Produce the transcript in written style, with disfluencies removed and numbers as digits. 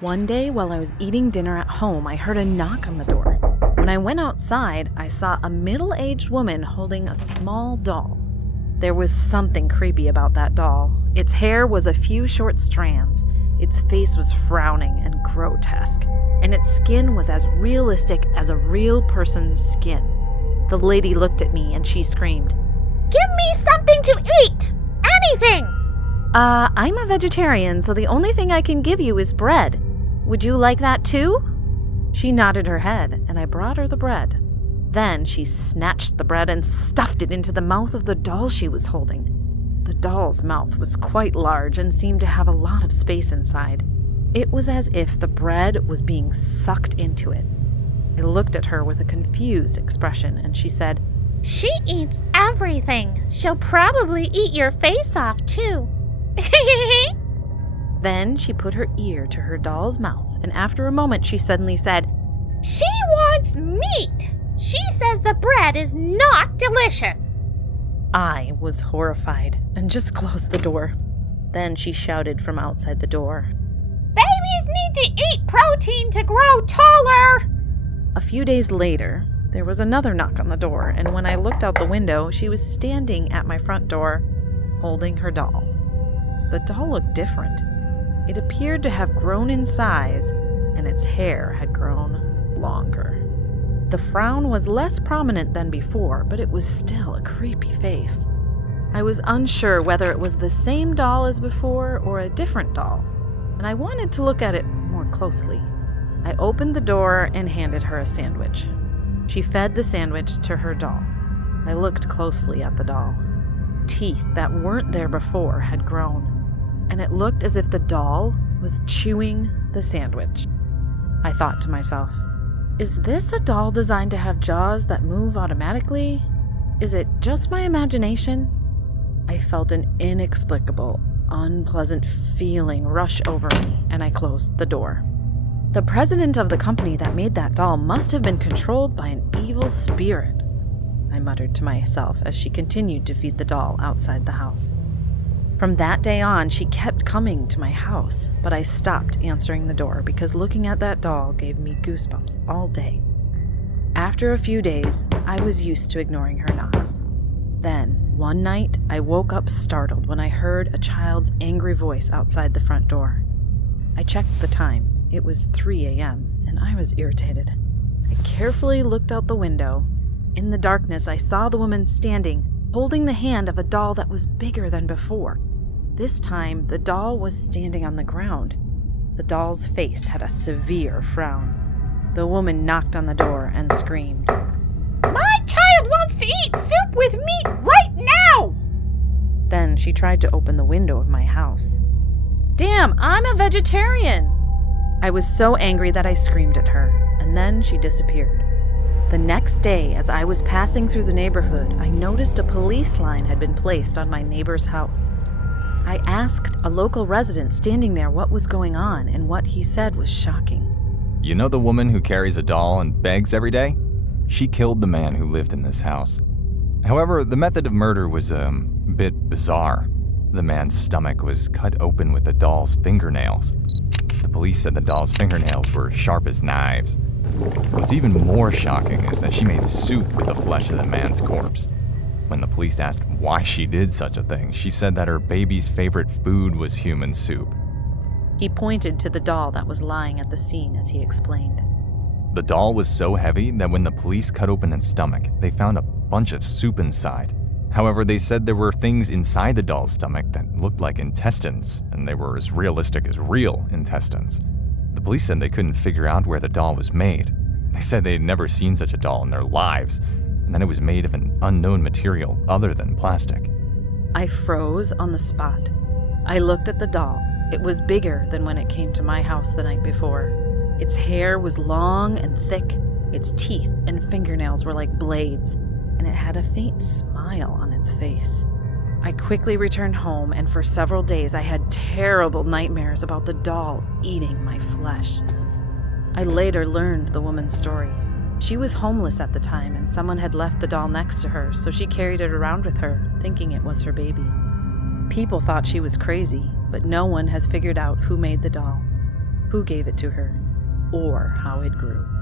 One day while I was eating dinner at home, I heard a knock on the door. When I went outside, I saw a middle-aged woman holding a small doll. There was something creepy about that doll. Its hair was a few short strands, its face was frowning and grotesque, and its skin was as realistic as a real person's skin. The lady looked at me and she screamed, "Give me something to eat! Anything!" I'm a vegetarian, so the only thing I can give you is bread. Would you like that too?" She nodded her head, and I brought her the bread. Then she snatched the bread and stuffed it into the mouth of the doll she was holding. The doll's mouth was quite large and seemed to have a lot of space inside. It was as if the bread was being sucked into it. I looked at her with a confused expression, and she said, "She eats everything. She'll probably eat your face off too." Then she put her ear to her doll's mouth, and after a moment she suddenly said, "She wants meat. She says the bread is not delicious." I was horrified and just closed the door. Then she shouted from outside the door, "Babies need to eat protein to grow taller." A few days later, there was another knock on the door, and when I looked out the window, she was standing at my front door, holding her doll. The doll looked different. It appeared to have grown in size, and its hair had grown longer. The frown was less prominent than before, but it was still a creepy face. I was unsure whether it was the same doll as before or a different doll, and I wanted to look at it more closely. I opened the door and handed her a sandwich. She fed the sandwich to her doll. I looked closely at the doll. Teeth that weren't there before had grown, and it looked as if the doll was chewing the sandwich. I thought to myself, is this a doll designed to have jaws that move automatically? Is it just my imagination? I felt an inexplicable, unpleasant feeling rush over me, and I closed the door. The president of the company that made that doll must have been controlled by an evil spirit, I muttered to myself as she continued to feed the doll outside the house. From that day on, she kept coming to my house, but I stopped answering the door because looking at that doll gave me goosebumps all day. After a few days, I was used to ignoring her knocks. Then, one night, I woke up startled when I heard a child's angry voice outside the front door. I checked the time. It was 3 a.m., and I was irritated. I carefully looked out the window. In the darkness, I saw the woman standing, holding the hand of a doll that was bigger than before. This time, the doll was standing on the ground. The doll's face had a severe frown. The woman knocked on the door and screamed, "My child wants to eat soup with meat right now!" Then she tried to open the window of my house. "Damn, I'm a vegetarian!" I was so angry that I screamed at her, and then she disappeared. The next day, as I was passing through the neighborhood, I noticed a police line had been placed on my neighbor's house. I asked a local resident standing there what was going on, and what he said was shocking. "You know the woman who carries a doll and begs every day? She killed the man who lived in this house. However, the method of murder was a bit bizarre. The man's stomach was cut open with the doll's fingernails. The police said the doll's fingernails were sharp as knives. What's even more shocking is that she made soup with the flesh of the man's corpse. When the police asked why she did such a thing, she said that her baby's favorite food was human soup." He pointed to the doll that was lying at the scene as he explained. The doll was so heavy that when the police cut open its stomach, they found a bunch of soup inside. However, they said there were things inside the doll's stomach that looked like intestines, and they were as realistic as real intestines. The police said they couldn't figure out where the doll was made. They said they had never seen such a doll in their lives, and that it was made of an unknown material other than plastic. I froze on the spot. I looked at the doll. It was bigger than when it came to my house the night before. Its hair was long and thick. Its teeth and fingernails were like blades, and it had a faint smile on its face. I quickly returned home, and for several days I had terrible nightmares about the doll eating my flesh. I later learned the woman's story. She was homeless at the time, and someone had left the doll next to her, so she carried it around with her, thinking it was her baby. People thought she was crazy, but no one has figured out who made the doll. who gave it to her, or how it grew.